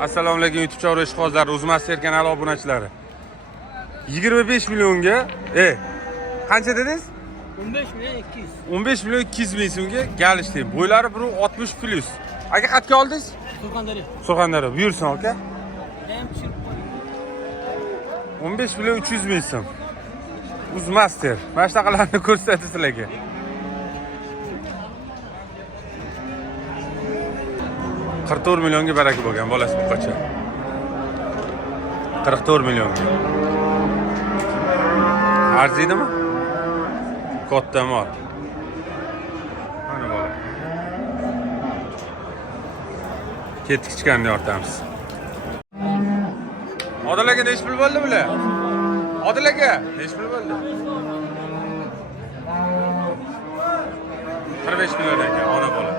Assalomu alaykum YouTube chorva ishqibozlari, Uzmaster kanali obunachilari. 25 millionga, qancha dedingiz? 15 milyon 200. 15 milyon 200 ming so'mga galishtim. Bo'ylari 160 plus. Aka qayerga oldingiz? Surxondaryo. Surxondaryo. Buyursin aka. Ham tushirib qo'ying. 15 milyon 300 ming so'm. Uzmaster. Mana shunaqalarni ko'rsatdi sizlarga. $44 milyonga baraka bo'lgan bolasi bu qacha. 44 milyonga. Arziydimi? Katta mol. Mana bola. Ketkichkanni yortamiz. Odil aka nechi pul bo'ldi bular? Odil aka nechi pul bo'ldi? 45 million ekan, ona bola.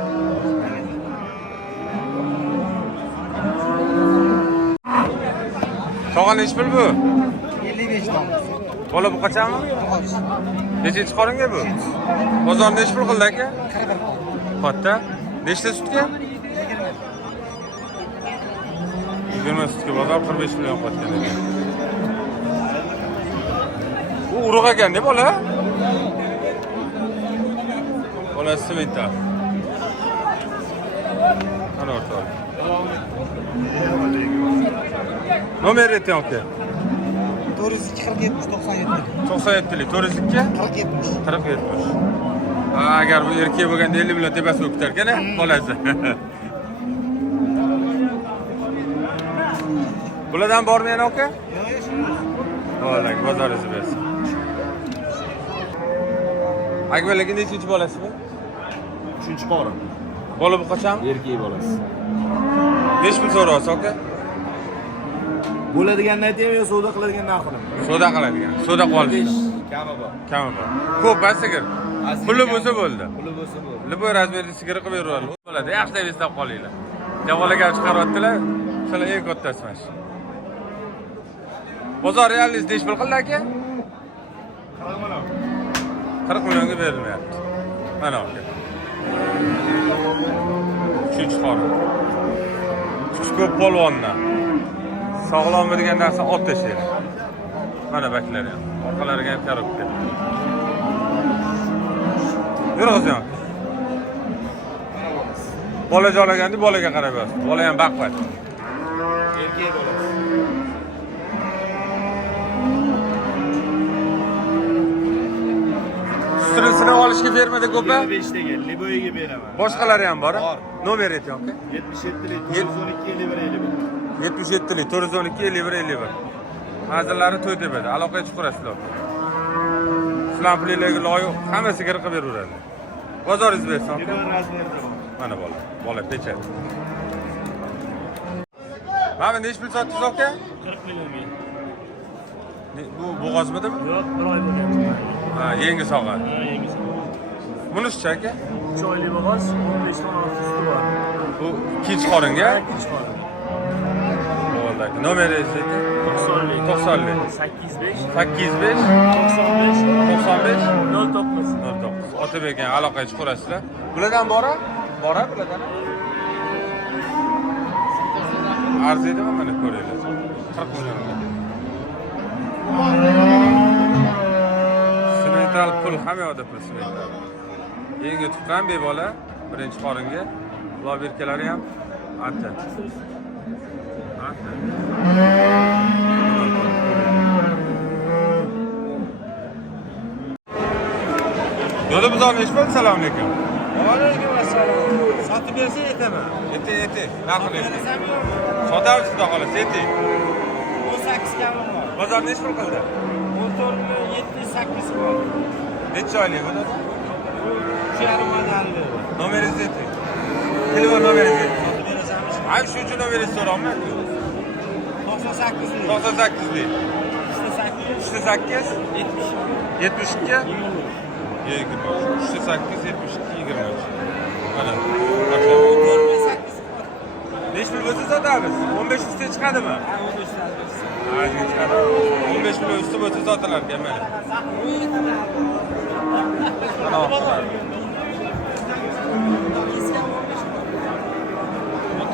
Tog'an nechi pul bu? 55 ton. Bola bu qachonmi? Nechinchi qoringa bu? Bozor nechi pul qildi aka? 41 ton. Katta. Nechta sutga? 20 sutga bozor 45 million qotgan ekan. Bu urug' ekan-da bola. Bola simental. Ana o'rtoq. Nomer ayting aka. 447 97. 97 lik 402 40 70. Agar bu erkak bo'lganda 50 million tepasiga o'tar ekan, bolasi. Bulardan bormi yana aka? Yo'q, bozoringiz bersin. Akbarlarga nechinchi bolasi bu? 3-qorin. Bola bu qachon? Erkak bolasi. Nechi pul so'rayapsiz aka? Bo'ladiganini aytaymi yo savdo qiladigan narxini? Savdo qiladigan. Savdo qilib olishdi. Kami bor. Kami bor. Ko'p sigir. Puli bo'lsa bo'ldi. Puli bo'lsa bo'ldi. Liboy razmerli sigir qilib beraveradi. Bo'ladi. Yaxshi deb eslab qolinglar. Javolarga chiqaryaptilar. Shular eng kattasi mana shu. Bozor realist nechi pul qildi aka? 40 million. 40 millionga berilmayapti. Mana aka. 3 qorin. Kuch ko'p polvondan. Sog'lommi degan narsa olib tashlaydi. Mana baklari ham. Orqalariga ham korobka. Yurg'izing. Bola joylaganda bolaga qarab yotibdi. Bola ham baqvat. Erkak bolasi. Sutini olishga bermadi ko'pa. 5 taga Liboyga beraman. Boshqalari ham bor. Bor. Nomer ayting aka. 77 lik 412 51 77 lik 412 51 Hazillari To'ytepada. Aloqaga chiqarasizlar. Sizlar pullarga loyiq hammasiga qilib beraveradi. Bozoringiz bersin aka. Liboy razmerda bor. Mana bola. Bola pechat. Mana nechi pul sotdingiz aka? 40 millionga. Bu bo'g'ozmidimi? Yo'q, 1 oy bo'lgan. Ha, yangi sog'a. Yangi sog'a. Bunisi aka? 3 oylik bo'g'oz, 15 ton suti bor. Bu ikkinchi qoringa. Ikkinchi qorin. Bo'ldi aka. Nomeringiz ayting. 90lik. 90lik. 85 85 95 95 09. 09. Otabek aka aloqaga chiqarasizlar. Bulardan bora? Bora bulardan. Arziydimi mana ko'ringlar. 40 million. Simental pul hamma yoqda pul simental. Yangi tuqqan bebola birinchi qoringa. Ular berkalari ham anta. Yo'lda biz olib eshitmadi. Assalomu alaykum. Alaykum assalom. Sotib bersa aytaman. Ayting. Narxini ayting. Sotamiz xudo xolasa, ayting. 18 kamim bor. Bozor nechi pul qildi? 14 million 708 bor. Necha oylik bu? 3,5 oydan berdi. Nomeringizni ayting. Telefon nomeringizni ayting. Sotib berasanmi? Ay shu uchun nomeringizni so'rayman. 98 lik. 98 lik. 68 72 72 68 72 23. Mana. Nechi pul bo'lsa sotamiz? 15 ustiga chiqadimi? 15 chiqadi. 15 million usti bo'lsa sotilar ekan mana.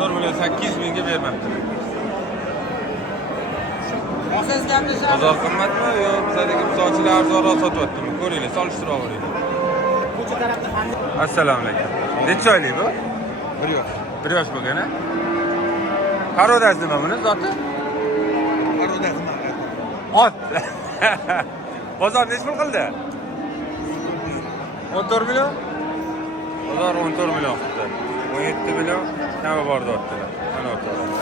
4 million 800 mingga bermabdilar. Siz gaplashasiz. Bozor qimmatmi yo bizadagi misolchilar arzonroq sotyaptimi? Ko'ringlar, solishtirib olavering. Ko'cha tarafda hamda Assalomu alaykum. Necha oylik bu? 1 yosh. 1 yosh bo'lgan-a? Qarodasi nima buni zoti? Qarodasi nima? Ot. Bozor nech pul qildi? 14 million? Bozor 14 million qildi. 17 million kami bor deyaptilar. Mana o'tiradi.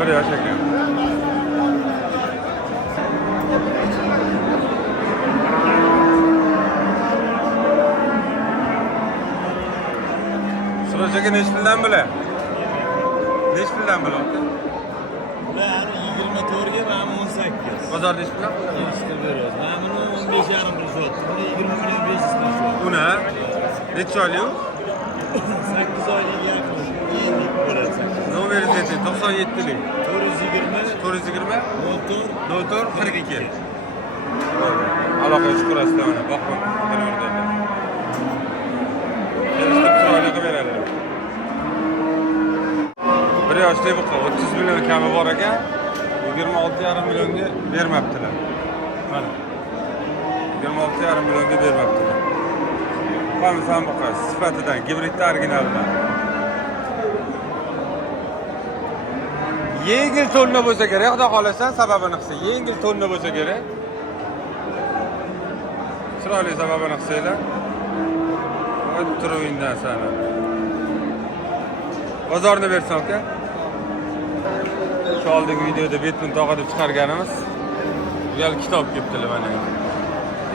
1 yosh ekan. Surajaga nech puldan bilan? Nech puldan bilan? Ular 24 ga, mana 18. Bozor nech puldan? Kelishtirib beramiz. Mana buni 15,5 qilishyapti. Buni 20 million 500 qilishyapti. Uni necha oylik u? 8 oylik yaqin. Yengil bo'ladi. Nomeringiz 97lik. 420 420 04 04 42. Aloqaga chiqarasizlar mana boqma bilurda. Kelishib chiroyli beradilar. 1 yoshli bu 30 million kami bor ekan. 26,5 millionga bermabdilar. Mana 26,5 millionga bermabdilar. Qamiz ham boqasiz sifatidan, gibridda originaldan. Yengil to'nna bo'lsa kerak, xudo xolasan sababini qilsa. Yengil to'nna bo'lsa kerak. Chiroyli sababini qilsanglar. O'tiringdan sana. Bozorni bersan aka. Shu oldingi videoda betmun tog'a deb chiqarganimiz real kitob kelibdilar mana.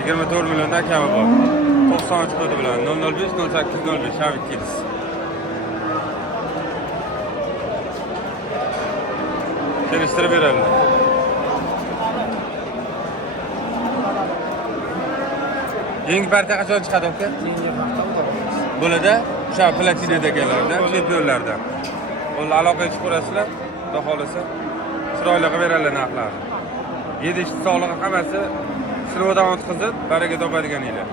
24 milliondan kami bor. 93 kodi bilan 005 08 05 Shavit Kids. Kelishtirib beradilar. Yangi partiya qachon chiqadi aka? Bo'ladi. O'sha platinadegilardan, chempionlardan. Ular aloqaga chiqarasizlar, xudo xolasa. Chiroyli qilib beradilar narxlarni. Yedish sog'lig'i hammasi sinovdan o'tkazib, baraka topadigan edi.